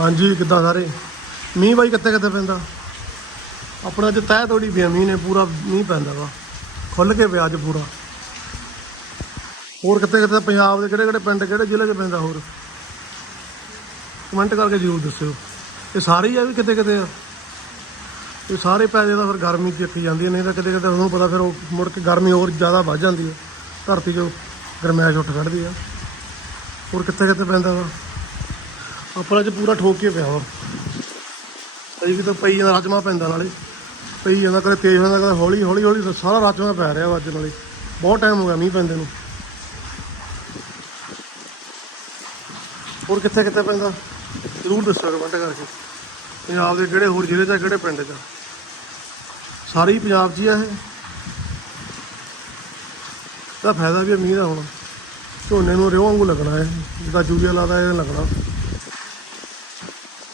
ਹਾਂਜੀ, ਕਿੱਦਾਂ ਸਾਰੇ? ਮੀਂਹ ਬਾਈ ਕਿੱਥੇ ਕਿੱਥੇ ਪੈਂਦਾ? ਆਪਣਾ ਅੱਜ ਤਹਿ ਤੋੜੀ ਪਿਆ ਮੀਂਹ ਨੇ, ਪੂਰਾ ਮੀਂਹ ਪੈਂਦਾ ਵਾ। ਖੁੱਲ ਕੇ ਪਿਆ ਅੱਜ ਪੂਰਾ। ਹੋਰ ਕਿੱਥੇ ਕਿੱਥੇ? ਪੰਜਾਬ ਦੇ ਕਿਹੜੇ ਕਿਹੜੇ ਪਿੰਡ, ਕਿਹੜੇ ਜ਼ਿਲ੍ਹੇ 'ਚ ਪੈਂਦਾ ਹੋਰ? ਕਮੈਂਟ ਕਰਕੇ ਜ਼ਰੂਰ ਦੱਸਿਓ। ਇਹ ਸਾਰੇ ਹੀ ਆ ਵੀ ਕਿਤੇ ਕਿਤੇ ਆ? ਇਹ ਸਾਰੇ ਪੈ ਜਾਂਦਾ ਫਿਰ ਗਰਮੀ ਦੇਖੀ ਜਾਂਦੀ ਨਹੀਂ ਤਾਂ ਕਿਤੇ ਕਿਤੇ ਤੁਹਾਨੂੰ ਪਤਾ ਫਿਰ ਉਹ ਮੁੜ ਕੇ ਗਰਮੀ ਹੋਰ ਜ਼ਿਆਦਾ ਵੱਧ ਜਾਂਦੀ ਹੈ ਧਰਤੀ 'ਚੋਂ ਗਰਮੈਸ਼ ਉੱਠ ਖੜਦੀ ਆ। ਹੋਰ ਕਿੱਥੇ ਕਿੱਥੇ ਪੈਂਦਾ ਵਾ? ਆਪਣਾ ਚ ਪੂਰਾ ਠੋਕ ਕੇ ਪਿਆ ਵਾ। ਅਜੇ ਵੀ ਤਾਂ ਪਈ ਜਾਂਦਾ ਰਾਜਮਾ ਪੈਂਦਾ ਨਾਲੇ। ਪਈ ਜਾਂਦਾ ਕਦੇ ਤੇਜ਼ ਹੁੰਦਾ ਕਦੇ ਹੌਲੀ ਹੌਲੀ ਹੌਲੀ ਸਾਰਾ ਰਾਜਮਾ ਪੈ ਰਿਹਾ ਵਾ ਅੱਜ ਨਾਲੇ। ਬਹੁਤ ਟਾਈਮ ਹੋ ਗਿਆ ਮੀਂਹ ਪੈਂਦੇ ਨੂੰ। ਹੋਰ ਕਿੱਥੇ ਕਿੱਥੇ ਪੈਂਦਾ? ਜ਼ਰੂਰ ਦੱਸੋ ਕਮੈਂਟ ਕਰਕੇ। ਪੰਜਾਬ ਦੇ ਕਿਹੜੇ ਹੋਰ ਜ਼ਿਲ੍ਹੇ 'ਚ ਆ, ਕਿਹੜੇ ਪਿੰਡ 'ਚ ਆ। ਸਾਰੇ ਹੀ ਪੰਜਾਬ 'ਚ ਹੀ ਆ ਇਹ। ਤਾਂ ਫਾਇਦਾ ਵੀ ਮੀਂਹ ਦਾ ਹੋਣਾ। ਝੋਨੇ ਨੂੰ ਰਿਓ ਵਾਂਗੂ ਲੱਗਣਾ ਹੈ ਜਿੱਦਾਂ ਜੂਰੀਆ ਲਾਦਾ ਇਹ ਲੱਗਣਾ।